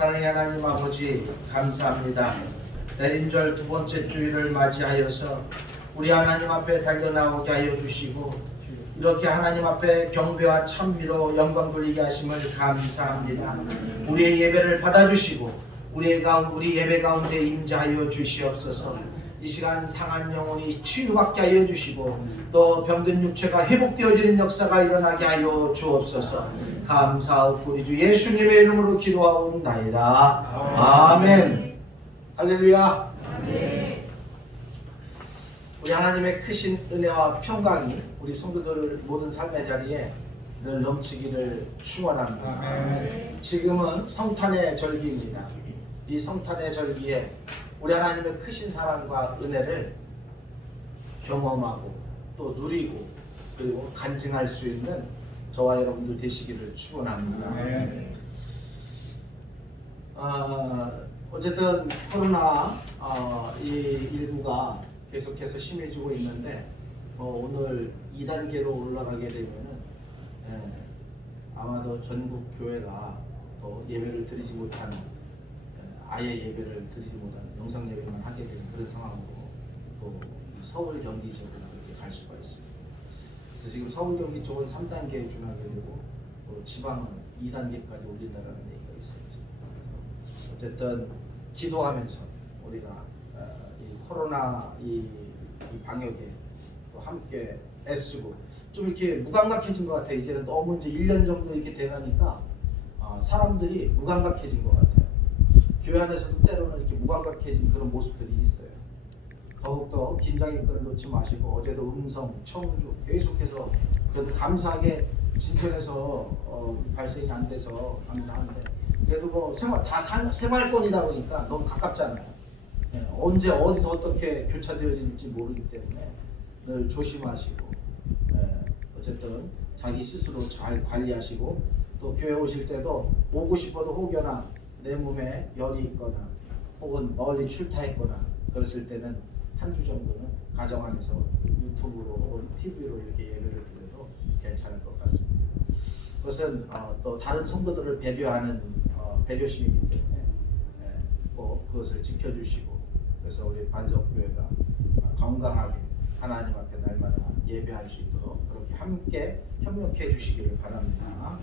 사랑의 하나님 아버지 감사합니다. 내림절 두 번째 주일을 맞이하여서 우리 하나님 앞에 달려나오게 하여 주시고 이렇게 하나님 앞에 경배와 찬미로 영광 돌리게 하심을 감사합니다. 우리의 예배를 받아주시고 우리 예배 가운데 임재하여 주시옵소서. 이 시간 상한 영혼이 치유받게 하여 주시고 또 병든 육체가 회복되어지는 역사가 일어나게 하여 주옵소서. 감사하고 우리 주 예수님의 이름으로 기도하옵나이다. 아멘. 할렐루야. 우리 하나님의 크신 은혜와 평강이 우리 성도들 모든 삶의 자리에 늘 넘치기를 축원합니다. 지금은 성탄의 절기입니다. 이 성탄의 절기에 우리 하나님의 크신 사랑과 은혜를 경험하고 또 누리고 그리고 간증할 수 있는 저와 여러분들 되시기를 축원합니다. 어쨌든 코로나 이 일부가 계속해서 심해지고 있는데 오늘 2단계로 올라가게 되면은 아마도 전국 교회가 또 예배를 드리지 못하는 아예 예배를 드리지 못하는 영상 예배만 하게 되는 그런 상황으로 또 서울 경기 지역으로 이렇게 갈 수가 있습니다. 그래서 지금 서울 경기 쪽은 3단계에 준하게 되고 지방은 2단계까지 올린다는 얘기가 있어요. 어쨌든 기도하면서 우리가 이 코로나 이 방역에 또 함께 애쓰고 좀 이렇게 무감각해진 것 같아요. 이제는 너무 이제 1년 정도 이렇게 돼가니까 사람들이 무감각해진 것 같아요. 교회 안에서도 때로는 이렇게 무감각해진 그런 모습들이 있어요. 더욱더 긴장의 끈을 놓지 마시고 어제도 음성, 청주 계속해서 그래도 감사하게 진천에서 발생이 안 돼서 감사한데 그래도 뭐 생활권이다 보니까 너무 가깝잖아요. 언제 어디서 어떻게 교차되어질지 모르기 때문에 늘 조심하시고 어쨌든 자기 스스로 잘 관리하시고 또 교회 오실 때도 오고 싶어도 혹여나 내 몸에 열이 있거나 혹은 멀리 출타했거나 그랬을 때는 한 주 정도는 가정 안에서 유튜브로 혹은 TV로 이렇게 예배를 드려도 괜찮을 것 같습니다. 그것은 또 다른 성도들을 배려하는 배려심이기 때문에 그것을 지켜주시고 그래서 우리 반석교회가 건강하게 하나님 앞에 날마다 예배할 수 있도록 그렇게 함께 협력해 주시기를 바랍니다.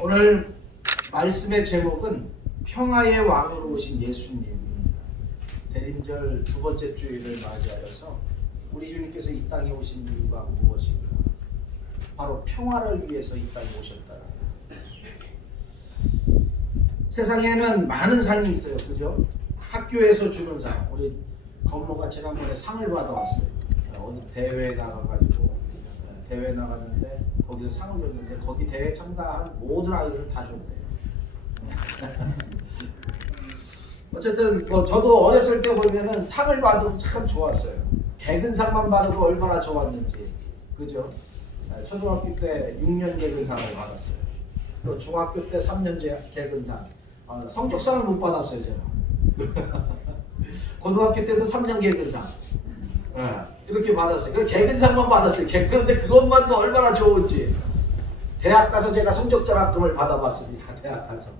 오늘 말씀의 제목은 평화의 왕으로 오신 예수님입니다. 대림절 두 번째 주일을 맞이하여서 우리 주님께서 이 땅에 오신 이유가 무엇인가? 바로 평화를 위해서 이 땅에 오셨다. 세상에는 많은 상이 있어요, 그죠? 학교에서 주는 상, 우리 건모가 지난번에 상을 받아왔어요. 어디 대회에 나가가지고 대회 나갔는데 거기서 상을 줬는데 거기 대회 참가한 모든 아이들을 다 줬대요. 어쨌든 저도 어렸을 때 보면은 상을 받으면 참 좋았어요. 개근상만 받아도 얼마나 좋았는지, 그죠? 초등학교 때 6년 개근상을 받았어요. 또 중학교 때 3년 개근상. 성적상을 못 받았어요, 제가. 고등학교 때도 3년 개근상. 이렇게 받았어요. 그 개근상만 받았어요. 그런데 그것만도 얼마나 좋은지. 대학 가서 제가 성적장학금을 받아봤습니다. 대학 가서.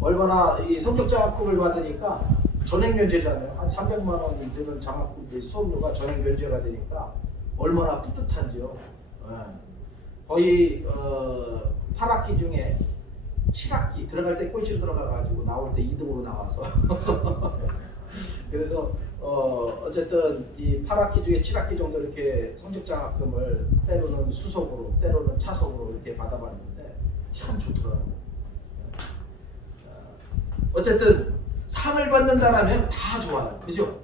얼마나 이 성적장학금을 받으니까 전액면제잖아요. 한 300만 원 드는 장학금 수업료가 전액면제가 되니까 얼마나 뿌듯한지요. 거의 8학기 중에 7학기 들어갈 때 꼴찌로 들어가가지고 나올 때 2등으로 나와서 그래서 어쨌든 이 8학기 중에 7학기 정도 이렇게 성적장학금을 때로는 수석으로 때로는 차석으로 이렇게 받아봤는데 참 좋더라고요. 어쨌든 상을 받는다라면 다 좋아요, 그죠?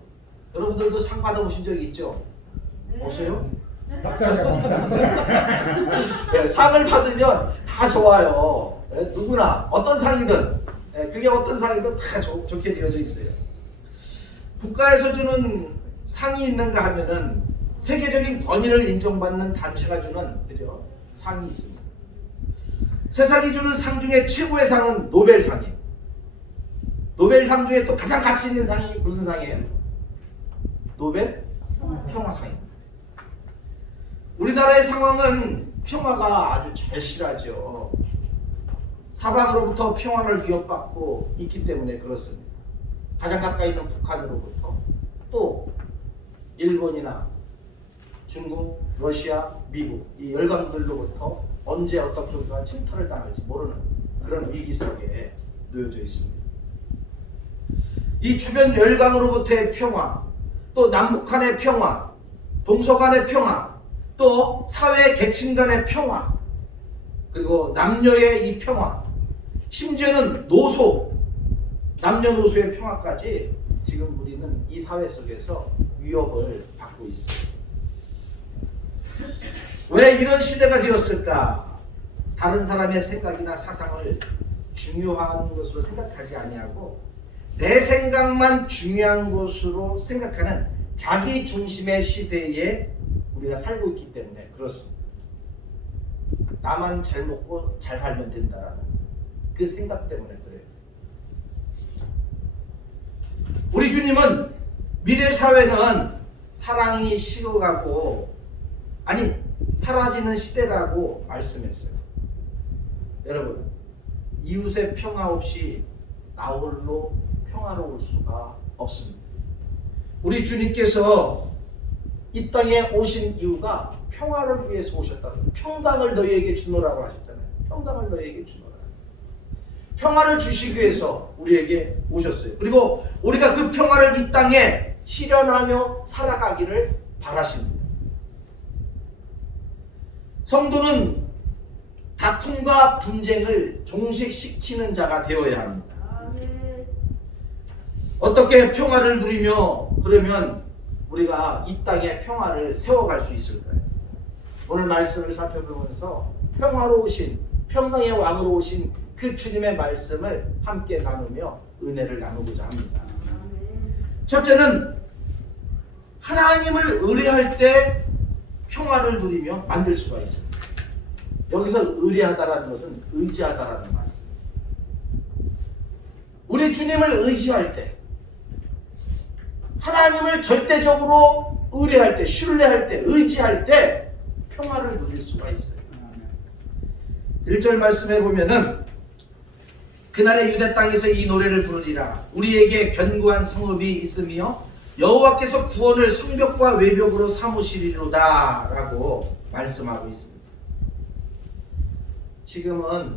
여러분들도 상 받아보신 적 있죠? 없어요? 네, 상을 받으면 다 좋아요. 누구나 어떤 상이든 그게 어떤 상이든 다 좋게 되어져 있어요. 국가에서 주는 상이 있는가 하면은 세계적인 권위를 인정받는 단체가 주는 그죠? 상이 있습니다. 세상이 주는 상 중에 최고의 상은 노벨상이에요. 노벨상 중에 또 가장 가치 있는 상이 무슨 상이에요? 노벨 평화상입니다. 우리나라의 상황은 평화가 아주 절실하죠. 사방으로부터 평화를 위협받고 있기 때문에 그렇습니다. 가장 가까이 있는 북한으로부터, 또 일본이나 중국, 러시아, 미국 이 열강들로부터 언제 어떻게 우리가 침탈을 당할지 모르는 그런 위기 속에 놓여져 있습니다. 이 주변 열강으로부터의 평화, 또 남북한의 평화, 동서간의 평화, 또 사회 계층 간의 평화, 그리고 남녀의 이 평화, 심지어는 남녀노소의 평화까지 지금 우리는 이 사회 속에서 위협을 받고 있어요. 왜 이런 시대가 되었을까? 다른 사람의 생각이나 사상을 중요한 것으로 생각하지 아니하고 내 생각만 중요한 것으로 생각하는 자기 중심의 시대에 우리가 살고 있기 때문에 그렇습니다. 나만 잘 먹고 잘 살면 된다라는 그 생각 때문에 그래요. 우리 주님은 미래 사회는 사랑이 식어가고 사라지는 시대라고 말씀했어요. 여러분, 이웃의 평화 없이 나 홀로 평화로울 수가 없습니다. 우리 주님께서 이 땅에 오신 이유가 평화를 위해서 오셨다고. 평강을 너희에게 주노라고 하셨잖아요. 평강을 너희에게 주노라. 평화를 주시기 위해서 우리에게 오셨어요. 그리고 우리가 그 평화를 이 땅에 실현하며 살아가기를 바라십니다. 성도는 다툼과 분쟁을 종식시키는 자가 되어야 합니다. 어떻게 평화를 누리며 그러면 우리가 이 땅에 평화를 세워갈 수 있을까요? 오늘 말씀을 살펴보면서 평화로우신, 평강의 왕으로 오신 그 주님의 말씀을 함께 나누며 은혜를 나누고자 합니다. 첫째는 하나님을 의뢰할 때 평화를 누리며 만들 수가 있습니다. 여기서 의뢰하다라는 것은 의지하다라는 말씀입니다. 우리 주님을 의지할 때, 하나님을 절대적으로 의뢰할 때, 신뢰할 때, 의지할 때 평화를 누릴 수가 있어요. 1절 말씀해 보면은 그날의 유대 땅에서 이 노래를 부르리라. 우리에게 견고한 성읍이 있으며 여호와께서 구원을 성벽과 외벽으로 삼으시리로다 라고 말씀하고 있습니다. 지금은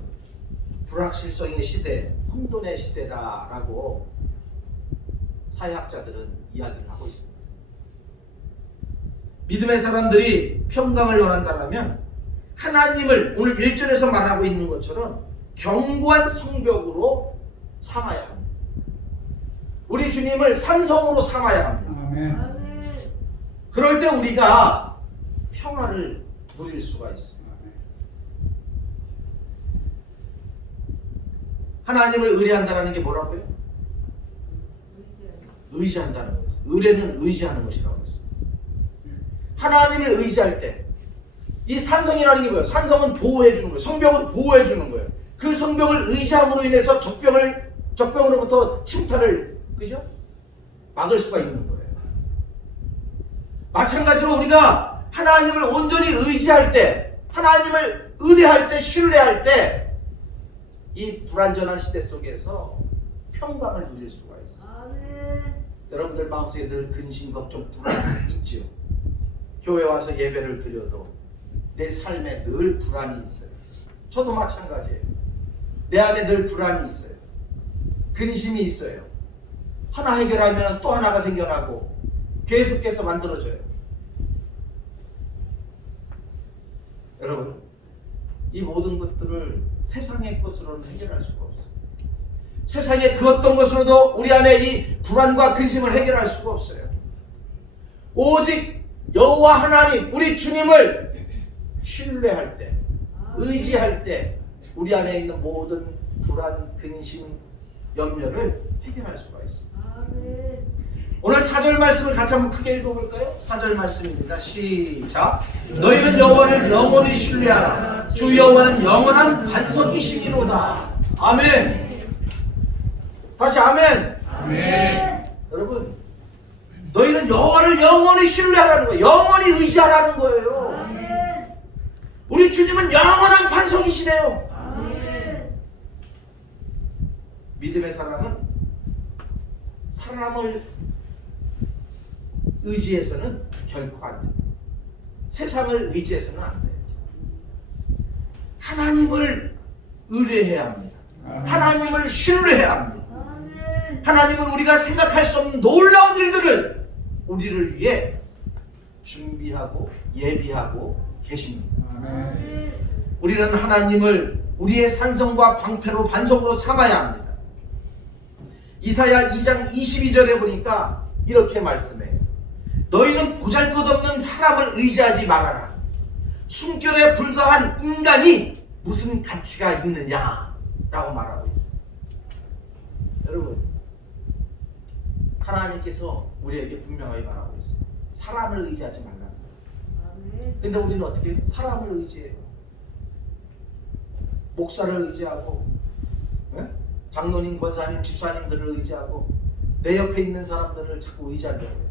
불확실성의 시대, 혼돈의 시대다라고 사회학자들은 이야기를 하고 있습니다. 믿음의 사람들이 평강을 원한다면 하나님을 오늘 1절에서 말하고 있는 것처럼 견고한 성벽으로 삼아야 합니다. 우리 주님을 산성으로 삼아야 합니다. 아멘. 그럴 때 우리가 평화를 누릴 수가 있습니다. 하나님을 의뢰한다는 게 뭐라고요? 의지한다는 것이죠. 의뢰는 의지하는 것이라고 했습니다. 하나님을 의지할 때 이 산성이라는 게 뭐예요? 산성은 보호해 주는 거예요. 성벽은 보호해 주는 거예요. 그 성벽을 의지함으로 인해서 적병으로부터 침탈을 그죠? 막을 수가 있는 거예요. 마찬가지로 우리가 하나님을 온전히 의지할 때, 하나님을 의뢰할 때, 신뢰할 때 이 불완전한 시대 속에서 평강을 누릴 수가 있어요. 여러분들 마음속에 늘 근심, 걱정, 불안이 있죠. 교회 와서 예배를 드려도 내 삶에 늘 불안이 있어요. 저도 마찬가지예요. 내 안에 늘 불안이 있어요. 근심이 있어요. 하나 해결하면 또 하나가 생겨나고 계속해서 만들어져요. 여러분, 이 모든 것들을 세상의 것으로는 해결할 수가 없어요. 세상의 그 어떤 것으로도 우리 안에 이 불안과 근심을 해결할 수가 없어요. 오직 여호와 하나님, 우리 주님을 신뢰할 때, 의지할 때 우리 안에 있는 모든 불안, 근심, 염려를 해결할 수가 있습니다. 오늘 4절 말씀을 같이 한번 크게 읽어볼까요? 4절 말씀입니다. 시작. 너희는 여호와를 영원히 신뢰하라. 주 여호와는 영원한 반석이시니로다. 아멘. 다시 아멘. 아멘. 여러분, 너희는 여호와를 영원히 신뢰하라는 거예요. 영원히 의지하라는 거예요. 아멘. 우리 주님은 영원한 반석이시네요. 믿음의 사람은 사람을 의지해서는 결코 안 돼요. 세상을 의지해서는 안 돼요. 하나님을 의뢰해야 합니다. 하나님을 신뢰해야 합니다. 하나님은 우리가 생각할 수 없는 놀라운 일들을 우리를 위해 준비하고 예비하고 계십니다. 우리는 하나님을 우리의 산성과 방패로 반석으로 삼아야 합니다. 이사야 2장 22절에 보니까 이렇게 말씀해요. 너희는 보잘것없는 사람을 의지하지 말아라. 숨결에 불과한 인간이 무슨 가치가 있느냐 라고 말하고 있어요. 여러분, 하나님께서 우리에게 분명하게 말하고 있어요. 사람을 의지하지 말라. 근데 우리는 어떻게 해요? 사람을 의지해요. 목사를 의지하고, 장로님, 권사님, 집사님들을 의지하고, 내 옆에 있는 사람들을 자꾸 의지하려고 해요.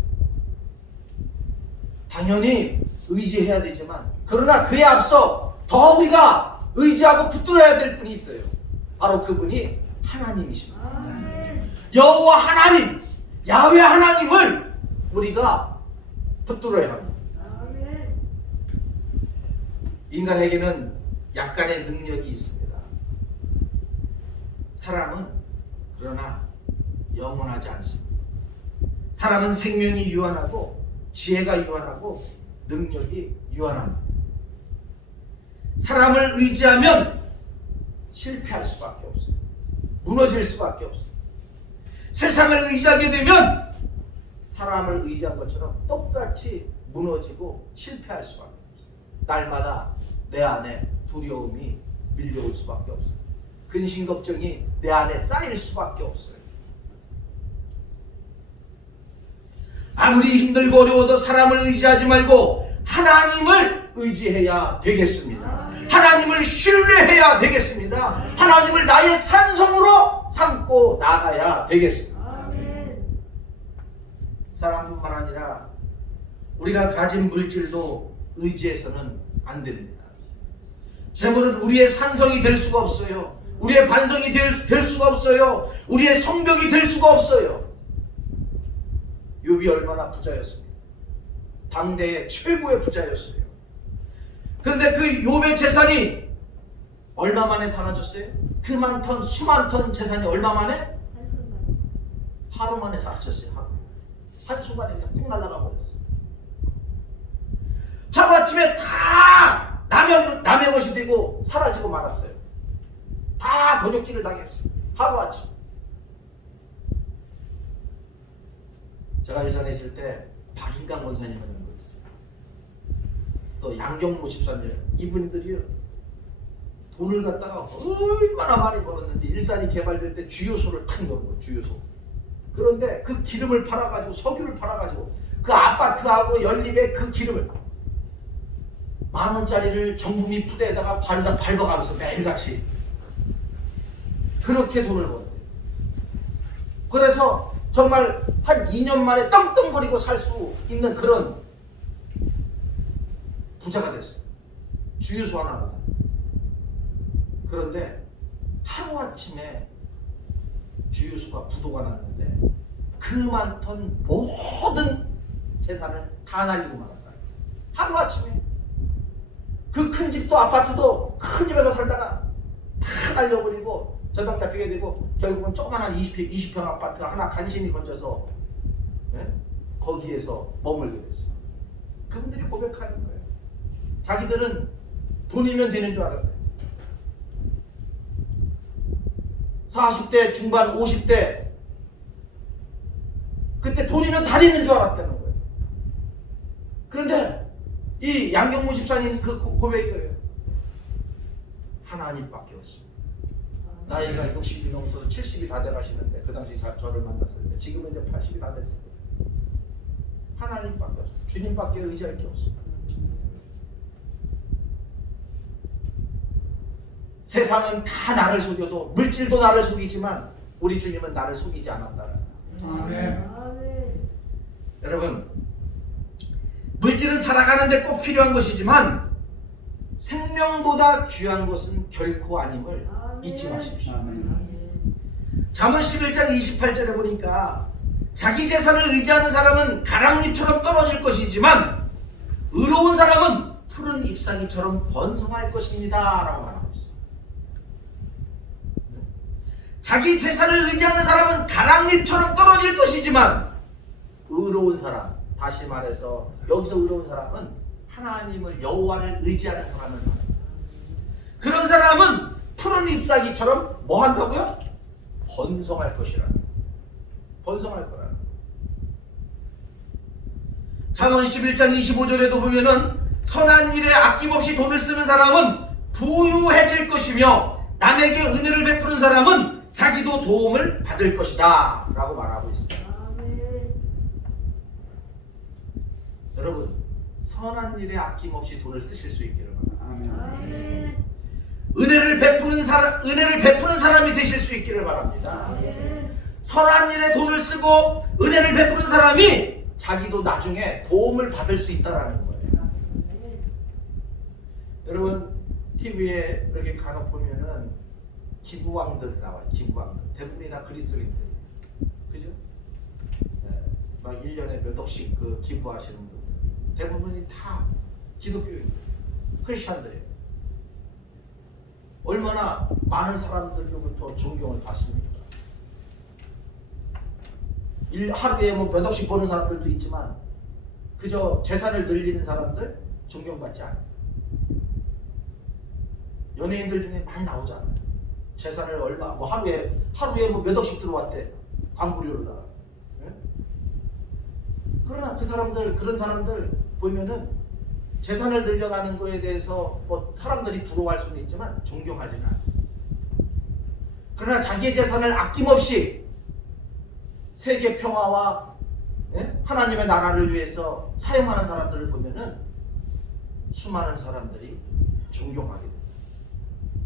당연히 의지해야 되지만, 그러나 그에 앞서 더 우리가 의지하고 붙들어야 될 분이 있어요. 바로 그분이 하나님이십니다. 여호와 하나님, 야훼 하나님을 우리가 붙들어야 합니다. 인간에게는 약간의 능력이 있습니다. 사람은 그러나 영원하지 않습니다. 사람은 생명이 유한하고 지혜가 유한하고 능력이 유한합니다. 사람을 의지하면 실패할 수밖에 없어요. 무너질 수밖에 없어요. 세상을 의지하게 되면 사람을 의지한 것처럼 똑같이 무너지고 실패할 수밖에 없어요. 날마다 내 안에 두려움이 밀려올 수밖에 없어요. 근심 걱정이 내 안에 쌓일 수밖에 없어요. 아무리 힘들고 어려워도 사람을 의지하지 말고 하나님을 의지해야 되겠습니다. 하나님을 신뢰해야 되겠습니다. 하나님을 나의 산성으로 삼고 나가야 되겠습니다. 사람뿐만 아니라 우리가 가진 물질도 의지해서는 안 됩니다. 재물은 우리의 산성이 될 수가 없어요. 우리의 반성이 될 수가 없어요. 우리의 성벽이 될 수가 없어요. 욥이 얼마나 부자였습니까? 당대의 최고의 부자였어요. 그런데 그 욥의 재산이 얼마 만에 사라졌어요? 그 많던 수만 ton 재산이 얼마 만에? 하루 만에 사라졌어요. 한순간에 그냥 폭 날아가 버렸어요. 하루아침에 다 남의 것이 되고 사라지고 말았어요. 다 도적질을 당했어요. 하루아침. 제가 일산에 있을 때 박인강 권사님이라는 분 있어요. 또 양경모 집사님, 이분들이 돈을 갖다가 얼마나 많이 벌었는지 일산이 개발될 때 주유소를 탁 넣은 거예요. 주유소. 그런데 그 기름을 팔아가지고 석유를 팔아가지고 그 아파트하고 연립에 그 기름을 10,000원짜리를 정부미 부대에다가 밟아가면서 매일같이 그렇게 돈을 벌어요. 그래서 정말 한 2년 만에 떵떵거리고 살 수 있는 그런 부자가 됐어요. 주유소 하나보다. 그런데 하루아침에 주유소가 부도가 났는데 그 많던 모든 재산을 다 날리고 말았다. 하루아침에. 그 큰 집도 아파트도 큰 집에서 살다가 다 날려버리고 저당 잡히게 되고 결국은 조그만한 20평 아파트 하나 간신히 건져서 거기에서 머물게 됐어요. 그분들이 고백하는 거예요. 자기들은 돈이면 되는 줄 알았대요. 40대 중반 50대 그때 돈이면 다 되는 줄 알았다는 거예요. 그런데 이 양경모 집사님 그 고백이 그래요. 하나님밖에 없습니다. 나이가 60이 넘어서 70이 다 돼가시는데 그 당시 저를 만났을 때 지금은 이제 80이 다 됐습니다. 하나님밖에 없습니다. 주님밖에 의지할 게 없습니다. 세상은 다 나를 속여도 물질도 나를 속이지만 우리 주님은 나를 속이지 않았다. 여러분, 물질은 살아가는데 꼭 필요한 것이지만 생명보다 귀한 것은 결코 아님을 잊지 마십시오. 잠언 11장 28절에 보니까 자기 재산을 의지하는 사람은 가랑잎처럼 떨어질 것이지만 의로운 사람은 푸른 잎사귀처럼 번성할 것입니다 라고 말하고 있어요. 자기 재산을 의지하는 사람은 가랑잎처럼 떨어질 것이지만 의로운 사람, 다시 말해서 여기서 의로운 사람은 하나님을, 여호와를 의지하는 사람을 말합니다. 그런 사람은 푸른 잎사귀처럼 뭐 한다고요? 번성할 것이라는, 번성할 거라는. 잠언 11장 25절에도 보면은 선한 일에 아낌없이 돈을 쓰는 사람은 부유해질 것이며 남에게 은혜를 베푸는 사람은 자기도 도움을 받을 것이다 라고 말하고 있어요. 여러분, 선한 일에 아낌없이 돈을 쓰실 수 있기를 바랍니다. 은혜를 베푸는 사람이 되실 수 있기를 바랍니다. 선한 일에 돈을 쓰고 은혜를 베푸는 사람이 자기도 나중에 도움을 받을 수 있다라는 거예요. 여러분, TV에 이렇게 간혹 보면은 기부왕들 나와요. 기부왕들. 대부분이 다 그리스도인들. 그죠? 네, 막 1년에 몇 억씩 그 기부하시는 분들. 대부분이 다 기독교인들, 크리스천들이에요. 얼마나 많은 사람들로부터 존경을 받습니까? 하루에 뭐 몇 억씩 버는 사람들도 있지만 그저 재산을 늘리는 사람들 존경받지 않아요. 연예인들 중에 많이 나오잖아요. 재산을 얼마, 뭐 하루에 뭐 몇 억씩 들어왔대. 광고료로다가. 네? 그러나 그런 사람들 보면은 재산을 늘려가는 거에 대해서 뭐 사람들이 부러워할 수는 있지만 존경하지는 않아요. 그러나 자기의 재산을 아낌없이 세계 평화와 하나님의 나라를 위해서 사용하는 사람들을 보면은 수많은 사람들이 존경하게 돼요.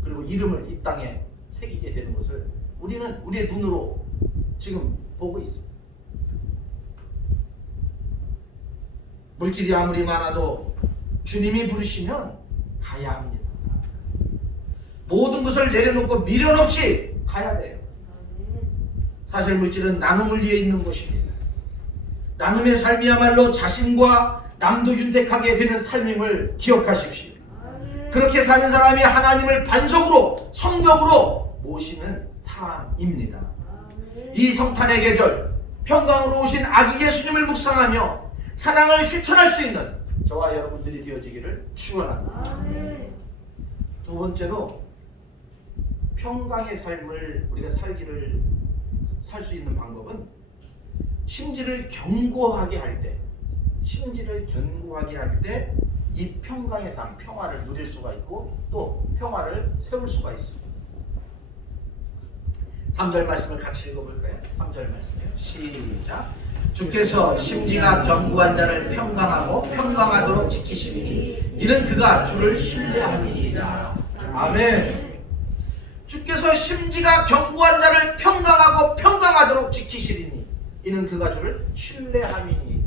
그리고 이름을 이 땅에 새기게 되는 것을 우리는 우리의 눈으로 지금 보고 있습니다. 물질이 아무리 많아도 주님이 부르시면 가야 합니다. 모든 것을 내려놓고 미련 없이 가야 돼요. 사실 물질은 나눔을 위해 있는 것입니다. 나눔의 삶이야말로 자신과 남도 윤택하게 되는 삶임을 기억하십시오. 그렇게 사는 사람이 하나님을 반석으로, 성벽으로 모시는 사람입니다. 이 성탄의 계절, 평강으로 오신 아기 예수님을 묵상하며 사랑을 실천할 수 있는 저와 여러분들이 되어지기를 축원합니다. 두 번째로, 평강의 삶을 우리가 살 수 있는 방법은 심지를 견고하게 할 때, 이 평강의 삶, 평화를 누릴 수가 있고 또 평화를 세울 수가 있습니다. 3절 말씀을 같이 읽어볼까요? 3절 말씀이요. 시작. 주께서 심지가 견고한 자를 평강하고 평강하도록 지키시리니 이는 그가 주를 신뢰함이니이다. 아멘. 주께서 심지가 견고한 자를 평강하고 평강하도록 지키시리니 이는 그가 주를 신뢰함이니이다.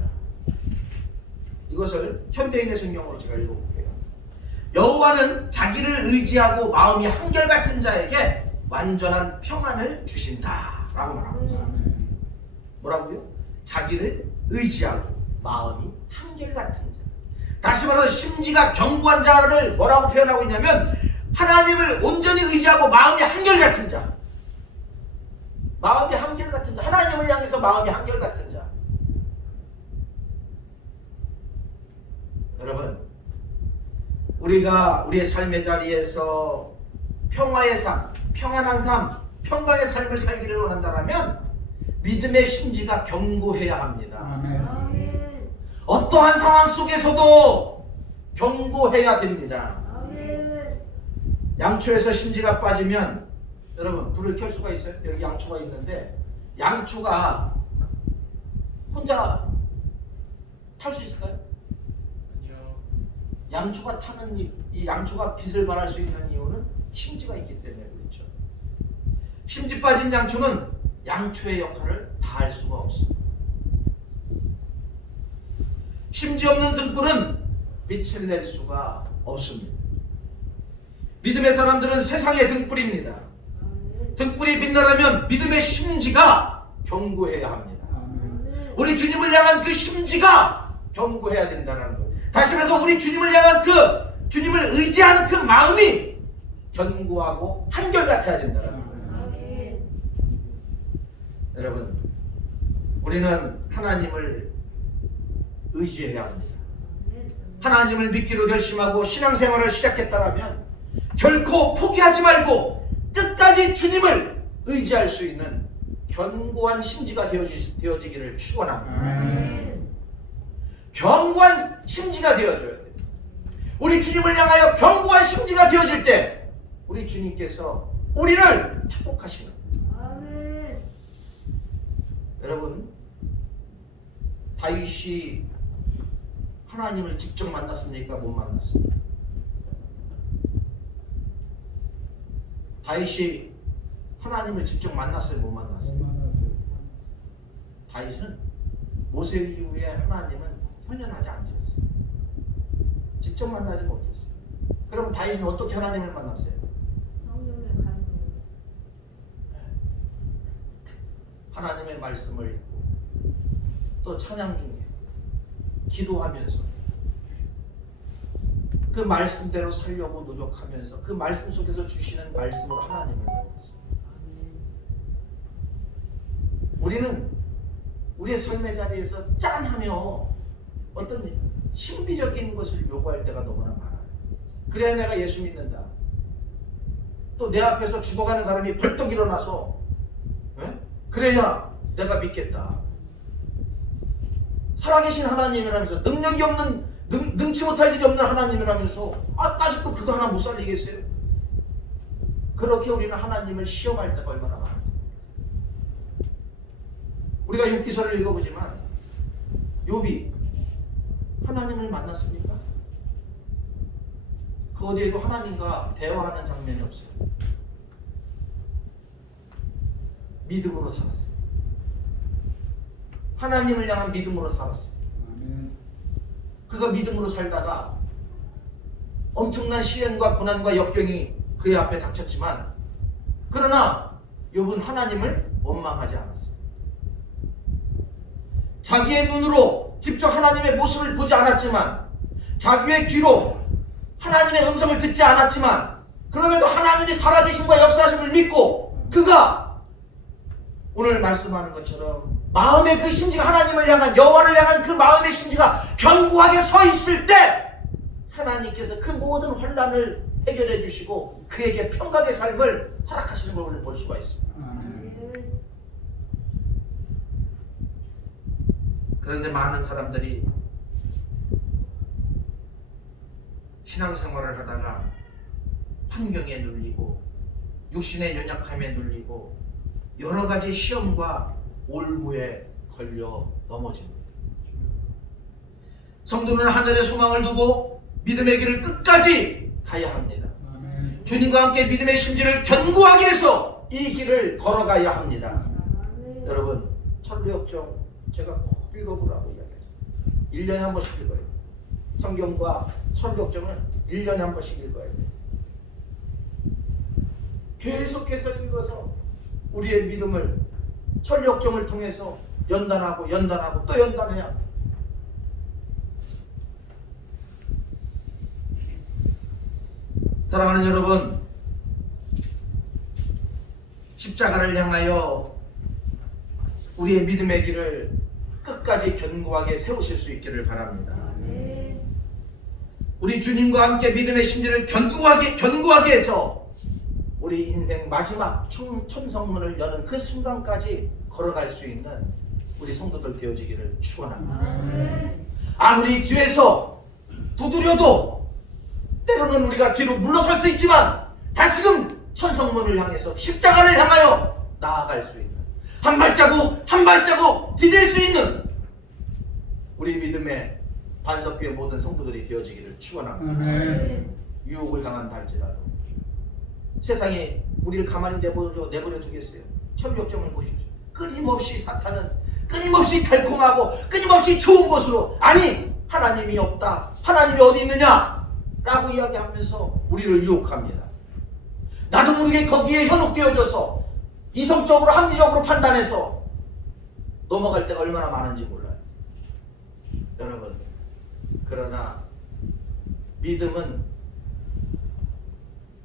이것을 현대인의 성경으로 제가 읽어볼게요. 여호와는 자기를 의지하고 마음이 한결같은 자에게 완전한 평안을 주신다 라고 말합니다. 뭐라고요? 자기를 의지하고 마음이 한결같은 자. 다시 말해서 심지가 견고한 자를 뭐라고 표현하고 있냐면 하나님을 온전히 의지하고 마음이 한결같은 자. 마음이 한결같은 자. 하나님을 향해서 마음이 한결같은 자. 여러분, 우리가 우리의 삶의 자리에서 평화의 삶, 평안한 삶, 평강의 삶을 살기를 원한다면 믿음의 심지가 견고해야 합니다. 아멘. 어떠한 상황 속에서도 견고해야 됩니다. 아멘. 양초에서 심지가 빠지면 여러분 불을 켤 수가 있어요? 여기 양초가 있는데 양초가 혼자 탈 수 있을까요? 양초가 타는 이 양초가 빛을 발할 수 있는 이유는 심지가 있기 때문에 그렇죠. 심지 빠진 양초는 양초의 역할을 다할 수가 없습니다. 심지 없는 등불은 빛을 낼 수가 없습니다. 믿음의 사람들은 세상의 등불입니다. 등불이 빛나려면 믿음의 심지가 견고해야 합니다. 우리 주님을 향한 그 심지가 견고해야 된다는 거예요. 다시 말해서 우리 주님을 향한 그 주님을 의지하는 그 마음이 견고하고 한결같아야 된다는 거예요. 여러분, 우리는 하나님을 의지해야 합니다. 하나님을 믿기로 결심하고 신앙생활을 시작했다면 결코 포기하지 말고 끝까지 주님을 의지할 수 있는 견고한 심지가 되어지기를 축원합니다. 견고한 심지가 되어줘야 돼요. 우리 주님을 향하여 견고한 심지가 되어질 때 우리 주님께서 우리를 축복하시는 거예요. 여러분, 다윗이 하나님을 직접 만났습니까? 못 만났습니까? 다윗이 하나님을 직접 만났어요? 못 만났어요? 다윗은 모세 이후에 하나님은 현현하지 않으셨어요. 직접 만나지 못했어요. 그러면 다윗은 어떻게 하나님을 만났어요? 하나님의 말씀을 읽고 또 찬양 중에 기도하면서 그 말씀대로 살려고 노력하면서 그 말씀 속에서 주시는 말씀으로 하나님을 만났어요. 우리는 우리의 삶의 자리에서 짠하며 어떤 신비적인 것을 요구할 때가 너무나 많아요. 그래야 내가 예수 믿는다. 또 내 앞에서 죽어가는 사람이 벌떡 일어나서 그래야 내가 믿겠다. 살아계신 하나님이라면서 능력이 없는 능치 못할 일이 없는 하나님이라면서 아직도 그거 하나 못 살리겠어요? 그렇게 우리는 하나님을 시험할 때가 얼마나 많아요. 우리가 욥기서를 읽어보지만 욥이 하나님을 만났습니까? 그 어디에도 하나님과 대화하는 장면이 없어요. 믿음으로 살았어요. 하나님을 향한 믿음으로 살았어요. 그가 믿음으로 살다가 엄청난 시련과 고난과 역경이 그의 앞에 닥쳤지만 그러나 욥은 하나님을 원망하지 않았어요. 자기의 눈으로 직접 하나님의 모습을 보지 않았지만 자기의 귀로 하나님의 음성을 듣지 않았지만 그럼에도 하나님이 살아계심과 역사하심을 믿고 그가 오늘 말씀하는 것처럼 마음의 그 심지가 하나님을 향한 여호와를 향한 그 마음의 심지가 견고하게 서 있을 때 하나님께서 그 모든 환난을 해결해 주시고 그에게 평강의 삶을 허락하시는 걸 오늘 볼 수가 있습니다. 그런데 많은 사람들이 신앙생활을 하다가 환경에 눌리고 육신의 연약함에 눌리고 여러 가지 시험과 올무에 걸려 넘어집니다. 성도는 하늘의 소망을 두고 믿음의 길을 끝까지 가야 합니다. 주님과 함께 믿음의 심지를 견고하게 해서 이 길을 걸어가야 합니다. 여러분, 천리역정 제가 꼭 읽어보라고 이야기하죠. 1년에 한 번씩 읽어요. 성경과 천리역정을 1년에 한 번씩 읽어야 돼요. 계속해서 읽어서 우리의 믿음을 천리역정을 통해서 연단하고 또 연단해야 합니다. 사랑하는 여러분, 십자가를 향하여 우리의 믿음의 길을 끝까지 견고하게 세우실 수 있기를 바랍니다. 우리 주님과 함께 믿음의 심지를 견고하게 해서 우리 인생 마지막 천성문을 여는 그 순간까지 걸어갈 수 있는 우리 성도들 되어지기를 축원합니다. 아무리 뒤에서 두드려도 때로는 우리가 뒤로 물러설 수 있지만 다시금 천성문을 향해서 십자가를 향하여 나아갈 수 있는 한 발자국 디딜 수 있는 우리 믿음의 반석교의 모든 성도들이 되어지기를 축원합니다. 유혹을 당한다 할지라도 세상에 우리를 가만히 내버려 두겠어요? 천리역정을 보십시오. 끊임없이 사탄은 끊임없이 달콤하고 끊임없이 좋은 것으로 아니 하나님이 없다, 하나님이 어디 있느냐 라고 이야기하면서 우리를 유혹합니다. 나도 모르게 거기에 현혹되어져서 이성적으로 합리적으로 판단해서 넘어갈 때가 얼마나 많은지 몰라요. 여러분, 그러나 믿음은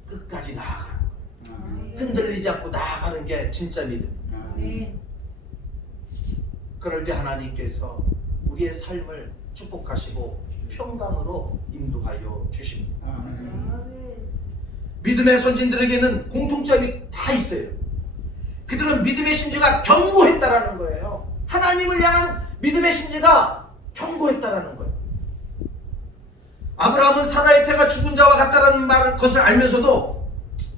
끝까지 나아가는 거예요. 흔들리지 않고 나아가는 게 진짜 믿음이에요. 그럴 때 하나님께서 우리의 삶을 축복하시고 평강으로 인도하여 주십니다. 믿음의 선진들에게는 공통점이 다 있어요. 그들은 믿음의 심지가 견고했다라는 거예요. 하나님을 향한 믿음의 심지가 견고했다라는 거예요. 아브라함은 사라의 태가 죽은 자와 같다라는 것을 알면서도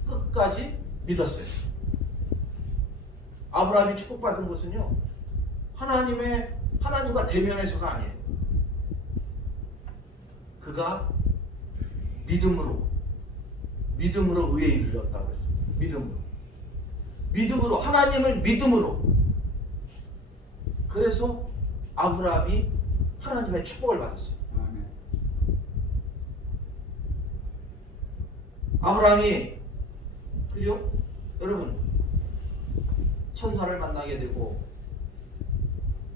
끝까지 믿었어요. 아브라함이 축복받은 것은요, 하나님과 대면해서가 아니에요. 그가 믿음으로 의에 이르렀다고 했습니다. 믿음으로 하나님을 믿음으로. 그래서 아브라함이 하나님의 축복을 받았어요. 아브라함이, 그죠? 여러분, 천사를 만나게 되고,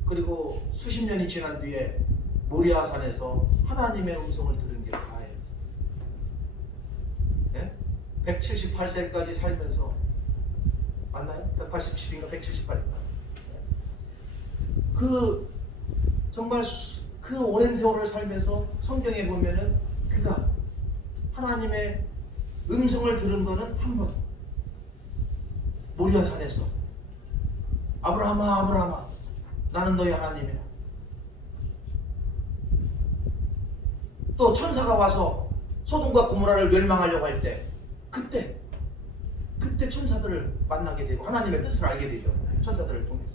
그리고 수십 년이 지난 뒤에 모리아산에서 하나님의 음성을 들은 게 다예요. 네? 178세까지 살면서, 맞나요? 187인가 178인가? 정말 그 오랜 세월을 살면서 성경에 보면은 그가 하나님의 음성을 들은 거는 한 번. 모리아산에서 아브라함아, 아브라함아, 나는 너희 하나님이라. 또 천사가 와서 소돔과 고모라를 멸망하려고 할 때, 그때 천사들을 만나게 되고 하나님의 뜻을 알게 되죠. 천사들을 통해서.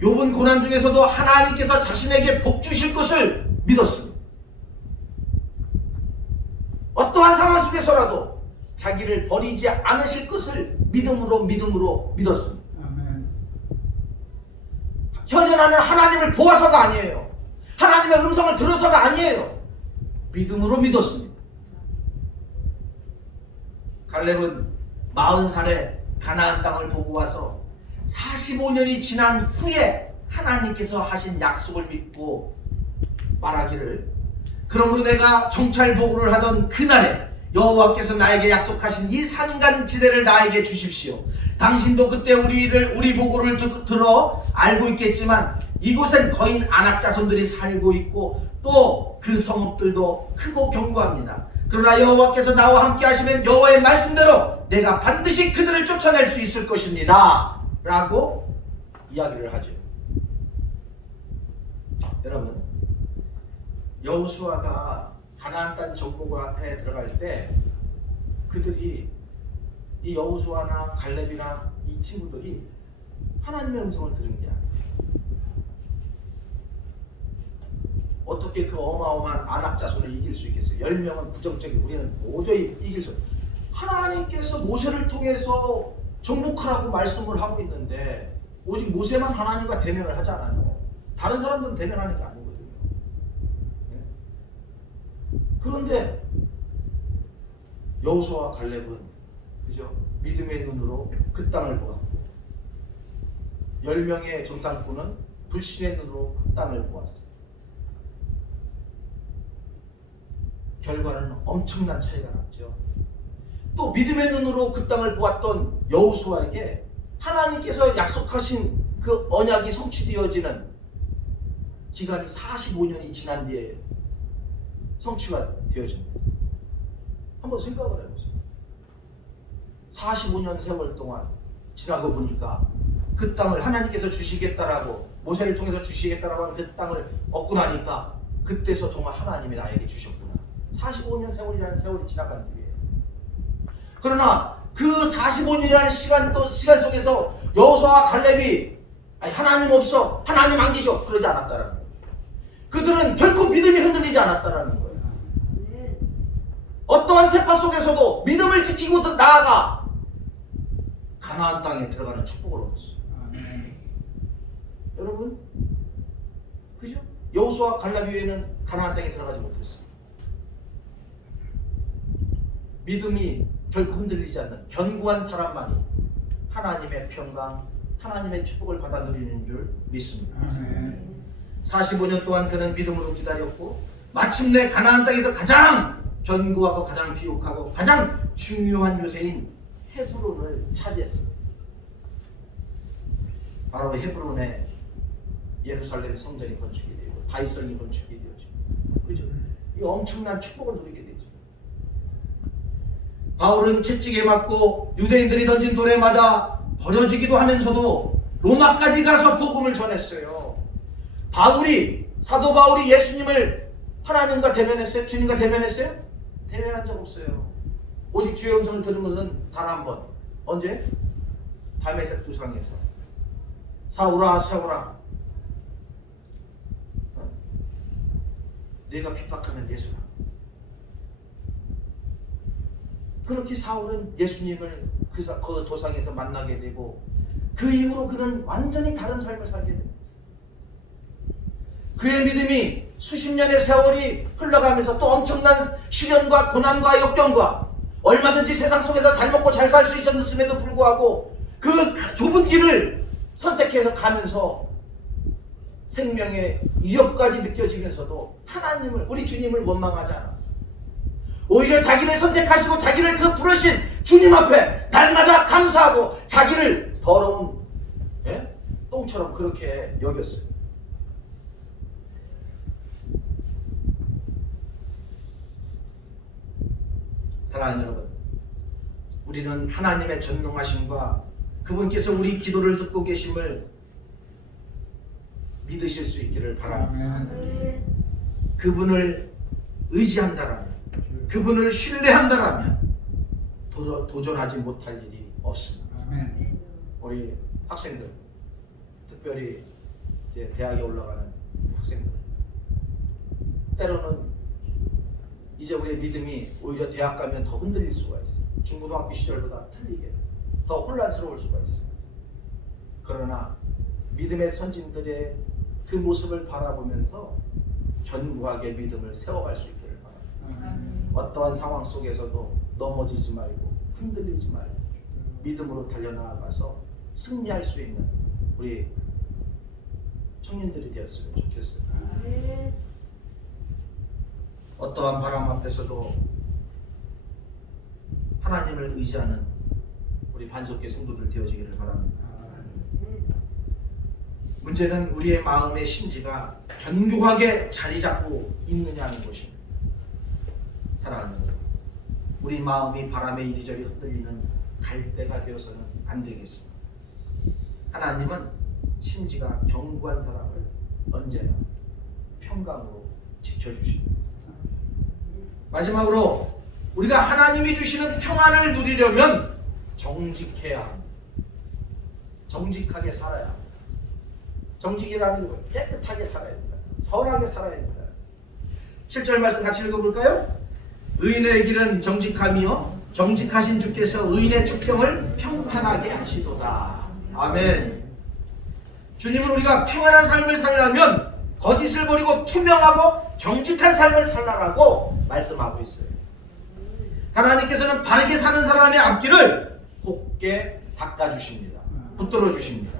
욥은 고난 중에서도 하나님께서 자신에게 복 주실 것을 믿었습니다. 어떠한 상황 속에서라도 자기를 버리지 않으실 것을 믿음으로 믿었습니다. 아멘. 현현하는 하나님을 보아서가 아니에요. 하나님의 음성을 들어서가 아니에요. 믿음으로 믿었습니다. 갈렙은 40살에 가나안 땅을 보고 와서 45년이 지난 후에 하나님께서 하신 약속을 믿고 말하기를, 그러므로 내가 정찰보고를 하던 그날에 여호와께서 나에게 약속하신 이 산간 지대를 나에게 주십시오. 당신도 그때 우리 보고를 들어 알고 있겠지만 이곳엔 거인 아낙 자손들이 살고 있고 또 그 성읍들도 크고 견고합니다. 그러나 여호와께서 나와 함께 하시면 여호와의 말씀대로 내가 반드시 그들을 쫓아낼 수 있을 것입니다 라고 이야기를 하죠. 여러분, 여호수아가 가나안 땅 정복에 들어갈 때 그들이, 이 여호수아나 갈렙이나 이 친구들이 하나님의 음성을 들은 게 아니에요. 어떻게 그 어마어마한 아낙 자손을 이길 수 있겠어요? 10명은 부정적인, 우리는 도저히 이길 수 없어요. 하나님께서 모세를 통해서 정복하라고 말씀을 하고 있는데 오직 모세만 하나님과 대면을 하잖아요. 다른 사람들은 대면하는 게 아니거든요. 네? 그런데 여호수아와 갈렙은, 그죠? 믿음의 눈으로 그 땅을 보았고 10명의 정탐꾼은 불신의 눈으로 그 땅을 보았어요. 결과는 엄청난 차이가 났죠. 또 믿음의 눈으로 그 땅을 보았던 여호수아에게 하나님께서 약속하신 그 언약이 성취되어지는 기간이 45년이 지난 뒤에 성취가 되어집니다. 한번 생각을 해보세요. 45년 세월 동안 지나고 보니까 그 땅을 하나님께서 주시겠다라고, 모세를 통해서 주시겠다라고 하는 그 땅을 얻고 나니까 그때서 정말 하나님이 나에게 주셨구나. 45년 세월이라는 세월이 지나간 뒤에. 그러나 그 45년이라는 시간 속에서 여호수아와 갈렙이 하나님 없어, 하나님 안 계셔, 그러지 않았다라는 거예요. 그들은 결코 믿음이 흔들리지 않았다라는 거예요. 어떠한 세파 속에서도 믿음을 지키고 나아가 가나안 땅에 들어가는 축복을 얻었어요. 여러분, 그죠? 여호수아 갈렙 이후에는 가나안 땅에 들어가지 못했어요. 믿음이 결코 흔들리지 않는 견고한 사람만이 하나님의 평강, 하나님의 축복을 받아 누리는 줄 믿습니다. 45년 동안 그는 믿음으로 기다렸고 마침내 가나안 땅에서 가장 견고하고 가장 비옥하고 가장 중요한 요새인 헤브론을 차지했습니다. 바로 헤브론에 예루살렘 성전이 건축이 되고 다윗성이 건축이 되었죠. 그죠? 이 엄청난 축복을 누리게 되죠. 바울은 채찍에 맞고 유대인들이 던진 돌에 맞아 버려지기도 하면서도 로마까지 가서 복음을 전했어요. 사도 바울이 예수님을 하나님과 대면했어요? 주님과 대면했어요? 대면한 적 없어요. 오직 주의 음성을 들은 것은 단 한 번. 언제? 다메섹 도상에서 사울아 사울아 내가 핍박하는 예수라. 그렇게 사울은 예수님을 그 도상에서 만나게 되고 그 이후로 그는 완전히 다른 삶을 살게 됩니다. 그의 믿음이 수십 년의 세월이 흘러가면서 또 엄청난 시련과 고난과 역경과 얼마든지 세상 속에서 잘 먹고 잘 살 수 있었음에도 불구하고 그 좁은 길을 선택해서 가면서 생명의 위협까지 느껴지면서도 하나님을, 우리 주님을 원망하지 않았어요. 오히려 자기를 선택하시고 자기를 그 부르신 주님 앞에 날마다 감사하고 자기를 더러운 똥처럼 그렇게 여겼어요. 사랑하는 여러분, 우리는 하나님의 전능하심과 그분께서 우리 기도를 듣고 계심을 믿으실 수 있기를 바랍니다. 그분을 의지한다라면, 그분을 신뢰한다라면 도전하지 못할 일이 없습니다. 우리 학생들, 특별히 이제 대학에 올라가는 학생들, 때로는 이제 우리의 믿음이 오히려 대학 가면 더 흔들릴 수가 있어요. 중고등학교 시절보다 틀리게 더 혼란스러울 수가 있어요. 그러나 믿음의 선진들의 그 모습을 바라보면서 견고하게 믿음을 세워갈 수 있기를 바랍니다. 어떠한 상황 속에서도 넘어지지 말고 흔들리지 말고 믿음으로 달려나가서 승리할 수 있는 우리 청년들이 되었으면 좋겠어요. 어떠한 바람 앞에서도 하나님을 의지하는 우리 반석계 성도들 되어지기를 바랍니다. 문제는 우리의 마음의 심지가 견고하게 자리 잡고 있느냐는 것입니다. 사랑하는 여러분, 우리 마음이 바람에 이리저리 흔들리는 갈대가 되어서는 안 되겠습니다. 하나님은 심지가 견고한 사람을 언제나 평강으로 지켜주십니다. 마지막으로 우리가 하나님이 주시는 평안을 누리려면 정직해야 합니다. 정직하게 살아야 합니다. 정직이라는 건 깨끗하게 살아야 됩니다. 선하게 살아야 됩니다. 7절 말씀 같이 읽어볼까요? 의인의 길은 정직함이요 정직하신 주께서 의인의 측평을 평안하게 하시도다. 아멘. 주님은 우리가 평안한 삶을 살려면 거짓을 버리고 투명하고 정직한 삶을 살라라고 말씀하고 있어요. 하나님께서는 바르게 사는 사람의 앞길을 곱게 닦아주십니다. 붙들어 주십니다.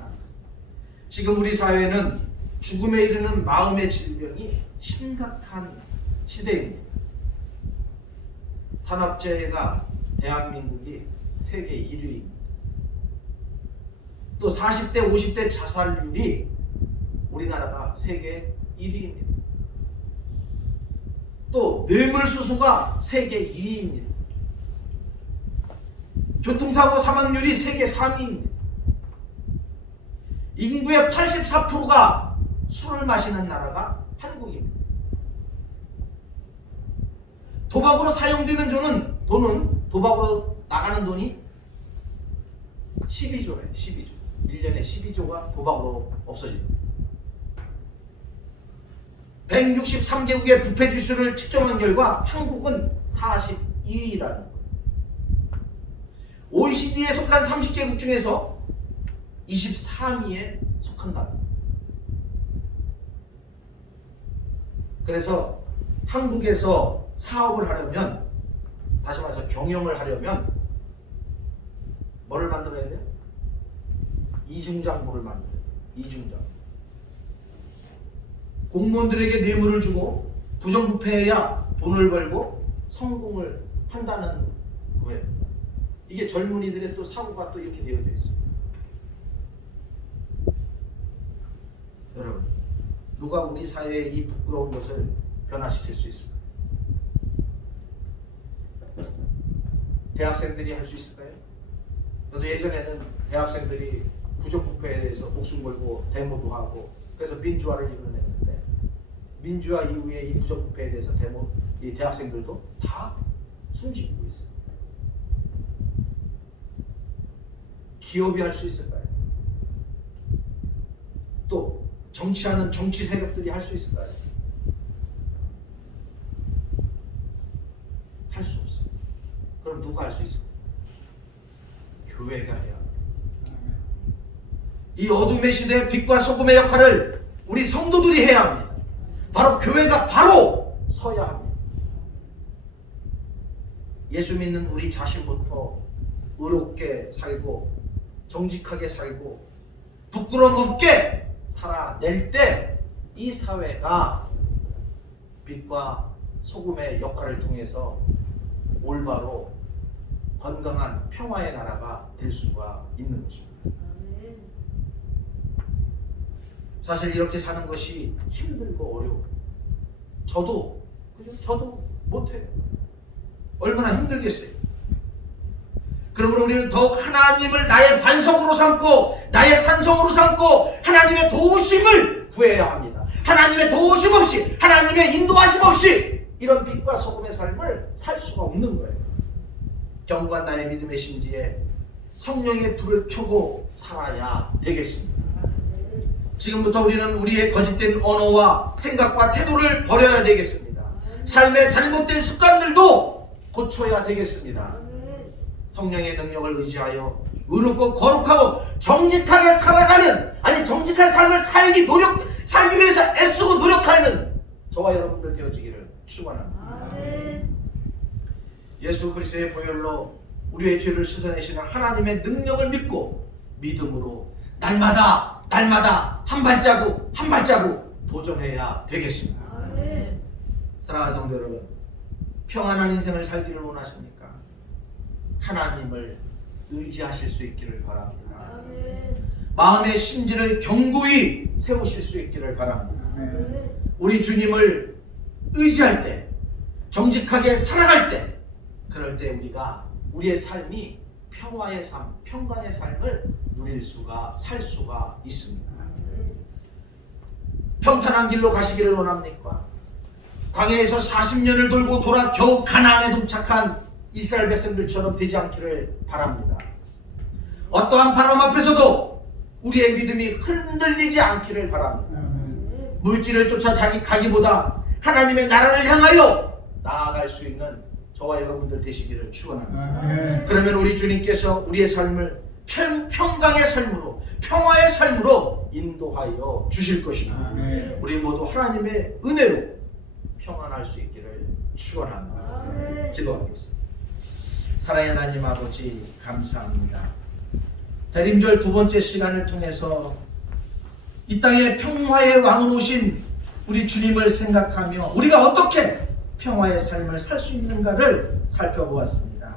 지금 우리 사회는 죽음에 이르는 마음의 질병이 심각한 시대입니다. 산업재해가 대한민국이 세계 1위입니다. 또 40대, 50대 자살률이 우리나라가 세계 1위입니다. 또 뇌물수수가 세계 2위입니다. 교통사고 사망률이 세계 3위입니다. 인구의 84%가 술을 마시는 나라가 한국입니다. 도박으로 사용되는 돈은 도박으로 나가는 돈이 12조예요. 12조. 1년에 12조가 도박으로 없어집니다. 163개국의 부패 지수를 측정한 결과 한국은 42위라는 거예요. OECD에 속한 30개국 중에서 23위에 속한다. 그래서 한국에서 사업을 하려면 다시 말해서 경영을 하려면 뭐를 만들어야 돼요? 이중장부를 만들어야 돼요. 이중장부. 공무원들에게 뇌물을 주고 부정부패해야 돈을 벌고 성공을 한다는 거예요. 이게 젊은이들의 또 사고가 또 이렇게 되어져 있어요. 여러분, 누가 우리 사회의 이 부끄러운 것을 변화시킬 수 있을까요? 대학생들이 할 수 있을까요? 저도 예전에는 대학생들이 부정부패에 대해서 목숨 걸고 데모도 하고 그래서 민주화를 이끌어냈는데, 민주화 이후에 이 부정부패에 대해서 이 대학생들도 다 숨지고 있어요. 기업이 할 수 있을까요? 또 정치하는 정치 세력들이 할 수 있을까요? 할 수 없어요. 그럼 누가 할 수 있을까요? 교회가 해야 합니다. 이 어둠의 시대의 빛과 소금의 역할을 우리 성도들이 해야 합니다. 바로 교회가 바로 서야 합니다. 예수 믿는 우리 자신부터 의롭게 살고 정직하게 살고 부끄러움 없게 살아낼 때 이 사회가 빛과 소금의 역할을 통해서 올바로 건강한 평화의 나라가 될 수가 있는 것입니다. 사실 이렇게 사는 것이 힘들고 어려워요. 저도 못해요. 얼마나 힘들겠어요. 그러므로 우리는 더욱 하나님을 나의 반석으로 삼고 나의 산성으로 삼고 하나님의 도우심을 구해야 합니다. 하나님의 도우심 없이, 하나님의 인도하심 없이 이런 빛과 소금의 삶을 살 수가 없는 거예요. 경과 나의 믿음의 심지에 성령의 불을 켜고 살아야 되겠습니다. 지금부터 우리는 우리의 거짓된 언어와 생각과 태도를 버려야 되겠습니다. 삶의 잘못된 습관들도 고쳐야 되겠습니다. 성령의 능력을 의지하여 의롭고 거룩하고 정직하게 살아가는, 정직한 삶을 살기 위해서 애쓰고 노력하는 저와 여러분들 되어지기를 축원합니다. 예수 그리스도의 보혈로 우리의 죄를 씻어내시는 하나님의 능력을 믿고 믿음으로 날마다 한 발자국 도전해야 되겠습니다. 사랑하는 성도 여러분, 평안한 인생을 살기를 원하십니까? 하나님을 의지하실 수 있기를 바랍니다. 마음의 심지를 견고히 세우실 수 있기를 바랍니다. 우리 주님을 의지할 때, 정직하게 살아갈 때, 그럴 때 우리의 삶이 평화의 삶, 평강의 삶을 살 수가 있습니다. 평탄한 길로 가시기를 원합니까? 광야에서 40년을 돌고 돌아 겨우 가나안에 도착한 이스라엘 백성들처럼 되지 않기를 바랍니다. 어떠한 바람 앞에서도 우리의 믿음이 흔들리지 않기를 바랍니다. 물질을 쫓아 자기 가기보다 하나님의 나라를 향하여 나아갈 수 있는 저와 여러분들 되시기를 축원합니다. 그러면 우리 주님께서 우리의 삶을 평강의 삶으로, 평화의 삶으로 인도하여 주실 것입니다. 우리 모두 하나님의 은혜로 평안할 수 있기를 축원합니다. 기도하겠습니다. 사랑의 하나님 아버지, 감사합니다. 대림절 두 번째 시간을 통해서 이 땅에 평화의 왕으로 오신 우리 주님을 생각하며 우리가 어떻게 평화의 삶을 살 수 있는가를 살펴보았습니다.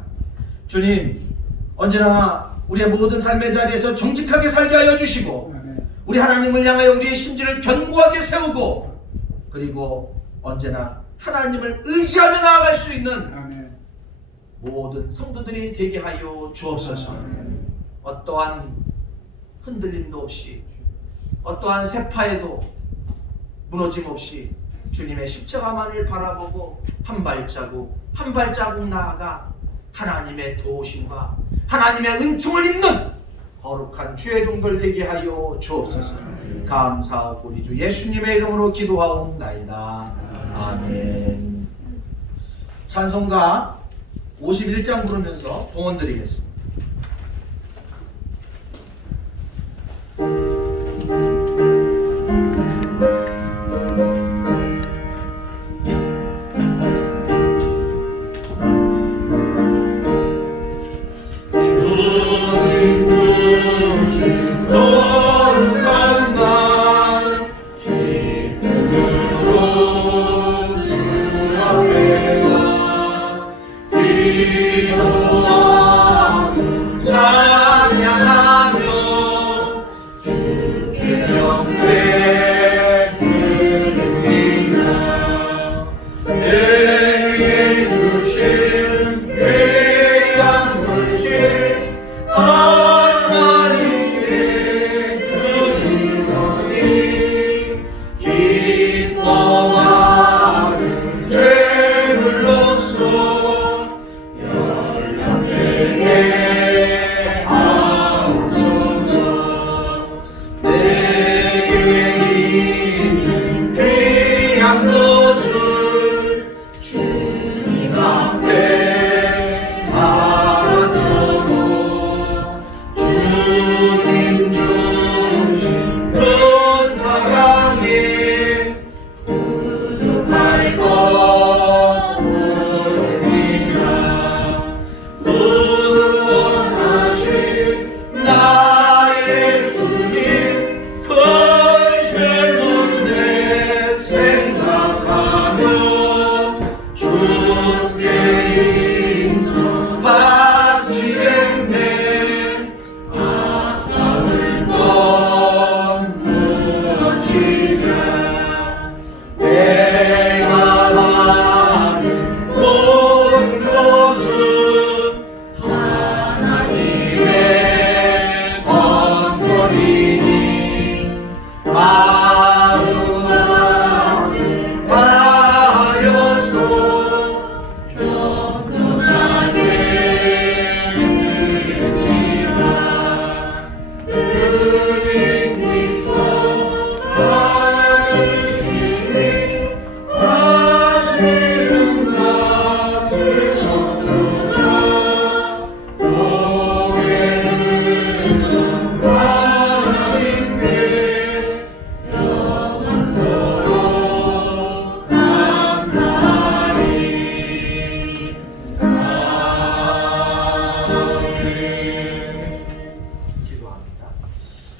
주님, 언제나 우리의 모든 삶의 자리에서 정직하게 살게 하여 주시고 우리 하나님을 향하여 우리의 심지를 견고하게 세우고, 그리고 언제나 하나님을 의지하며 나아갈 수 있는 모든 성도들이 되게 하여 주옵소서. 어떠한 흔들림도 없이, 어떠한 세파에도 무너짐 없이 주님의 십자가만을 바라보고 한 발자국 나아가 하나님의 도우심과 하나님의 은총을 입는 거룩한 주의 종들 되게 하여 주옵소서. 감사하고 우리 주 예수님의 이름으로 기도하옵나이다. 아멘. 찬송가 51장 부르면서 봉헌 드리겠습니다.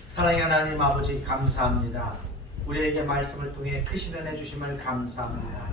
사랑의 하나님 아버지 감사합니다. 우리에게 말씀을 통해 크신 은혜 주심을 감사합니다.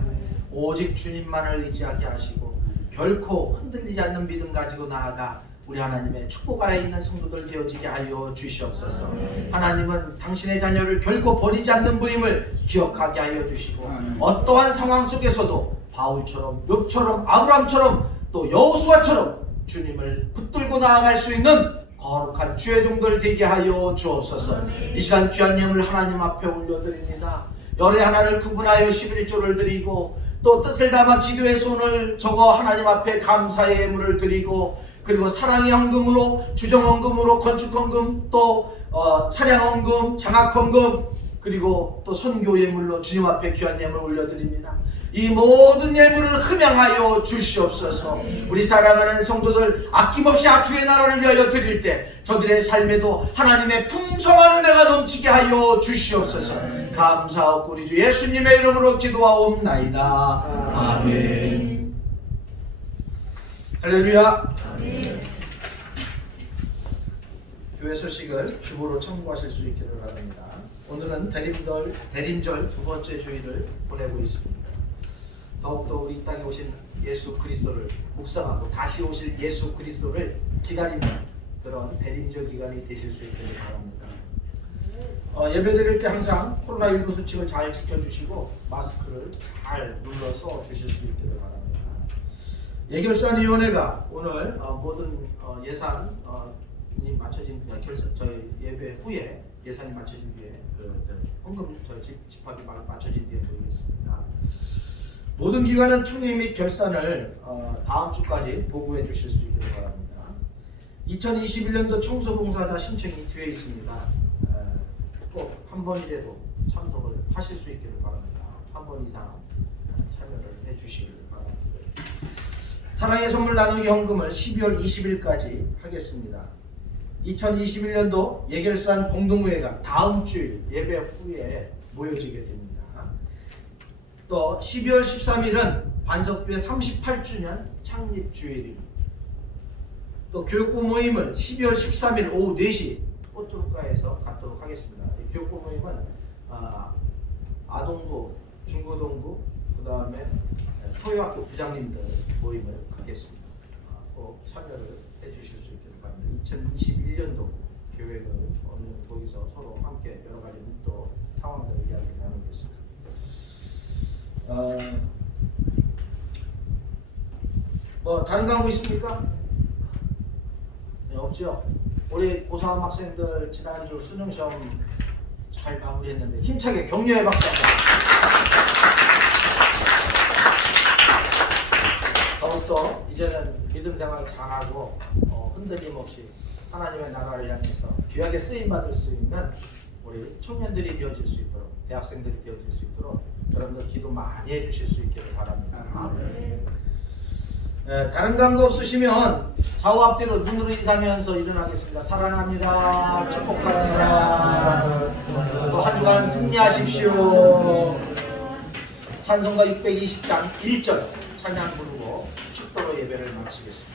오직 주님만을 의지하게 하시고 결코 흔들리지 않는 믿음 가지고 나아가 우리 하나님의 축복 아래 있는 성도들 되어지게 하여 주시옵소서. 하나님은 당신의 자녀를 결코 버리지 않는 분임을 기억하게 하여 주시고 어떠한 상황 속에서도 바울처럼 욥처럼 아브라함처럼 또 여호수아처럼 주님을 붙들고 나아갈 수 있는 거룩한 주의 종들 되게 하여 주옵소서. 이 시간 귀한 예물 하나님 앞에 올려드립니다. 열의 하나를 구분하여 11조를 드리고 또 뜻을 담아 기도의 손을 적어 하나님 앞에 감사의 예물을 드리고 그리고 사랑의 헌금으로 주정헌금으로 건축헌금 또 차량헌금 장학헌금 그리고 또 선교 예물로 주님 앞에 귀한 예물 올려드립니다. 이 모든 예물을 흠양하여 주시옵소서. 우리 사랑하는 성도들 아낌없이 주의 나라를 위하여 드릴 때 저들의 삶에도 하나님의 풍성한 은혜가 넘치게 하여 주시옵소서. 감사하고 우리 주 예수님의 이름으로 기도하옵나이다. 아멘. 할렐루야. 아멘. 교회 소식을 주보로 참고하실 수 있기를 바랍니다. 오늘은 대림절 두 번째 주일을 보내고 있습니다. 더욱더 우리 이 땅에 오신 예수 그리스도를 묵상하고 다시 오실 예수 그리스도를 기다리는 그런 대림절 기간이 되실 수 있기를 바랍니다. 예배 드릴 때 항상 코로나19 수칙을 잘 지켜주시고 마스크를 잘 눌러 써 주실 수 있기를 바랍니다. 예결산위원회가 오늘 모든 예산이 맞춰진 저희 예배 후에 예산이 맞춰진 뒤에 헌금 집합이 맞춰진 뒤에 드리겠습니다. 모든 기관은 총회 및 결산을 다음 주까지 보고해 주실 수 있기를 바랍니다. 2021년도 청소봉사자 신청이 뒤에 있습니다. 꼭 한 번이라도 참석을 하실 수 있기를 바랍니다. 한 번 이상 참여를 해 주시기를 바랍니다. 사랑의 선물 나누기 헌금을 12월 20일까지 하겠습니다. 2021년도 예결산 공동회가 다음 주일 예배 후에 모여지게 됩니다. 또 12월 13일은 반석교회 38주년 창립주일입니다. 또 교육부 모임을 12월 13일 오후 4시 포트루카에서 갖도록 하겠습니다. 이 교육부 모임은 아동부, 중고등부, 그 다음에 토요학교 부장님들 모임을 갖겠습니다. 꼭 참여를 해주실 수 있기를 바랍니다. 2021년도 교회는 오늘 거기서 서로 함께 여러 가지 또 상황들을 이야기 나누겠습니다. 뭐 다른 광고 있습니까? 네, 없죠. 우리 고3 학생들 지난주 수능시험 잘 마무리했는데 힘차게 격려의 박수 한번. 더욱더 이제는 믿음 생활 잘하고 흔들림 없이 하나님의 나라를 향해서 귀하게 쓰임 받을 수 있는 우리 청년들이 되어질 수 있도록 대학생들이 되어질 수 있도록 여러분들 기도 많이 해주실 수 있기를 바랍니다. 다른 광고 없으시면 좌우 앞뒤로 눈으로 인사하면서 일어나겠습니다. 사랑합니다. 축복합니다. 또 한 주간 승리하십시오. 찬송가 620장 1절 찬양 부르고 축도로 예배를 마치겠습니다.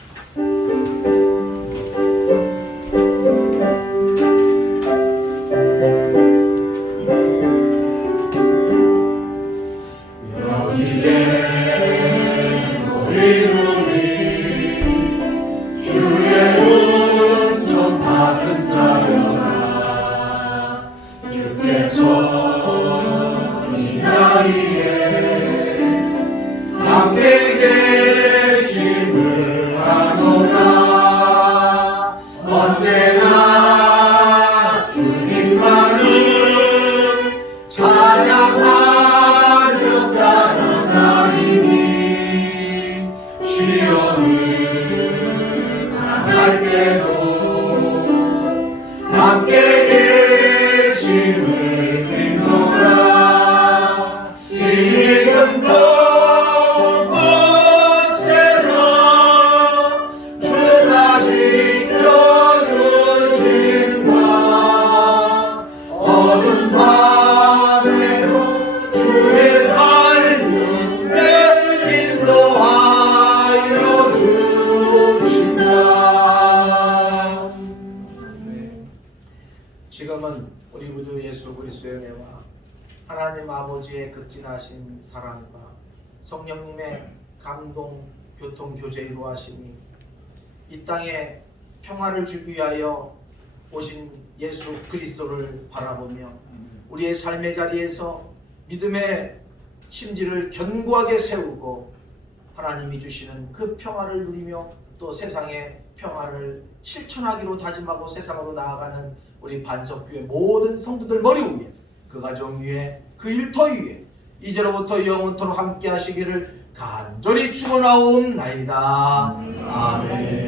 여기에 우리 이루리 주의 은총 받은 자여라 주께서 이 자리에 함께 계심을 아노라 언제나 주님만을 찬양하며 따라가리니 시온을 향할 때도 함께 계심을 믿노라 이 믿음도 곳으로 주가 지켜주신다 어두운 밤에도 주의 밝음에 인도하여 주신다. 지금은 우리 구주 예수 그리스도의 은혜와 하나님 아버지의 극진하신 사랑과 성령님의 감동, 교통, 교제 이루하심이 이 땅에 평화를 주기 위하여 오신 예수 그리스도를 바라보며 우리의 삶의 자리에서 믿음의 심지를 견고하게 세우고 하나님이 주시는 그 평화를 누리며 또 세상의 평화를 실천하기로 다짐하고 세상으로 나아가는 우리 반석교회 모든 성도들 머리 위에 그 가정 위에 그 일터 위에 이제로부터 영원토록 함께 하시기를 간절히 축원하옵나이다. 아멘.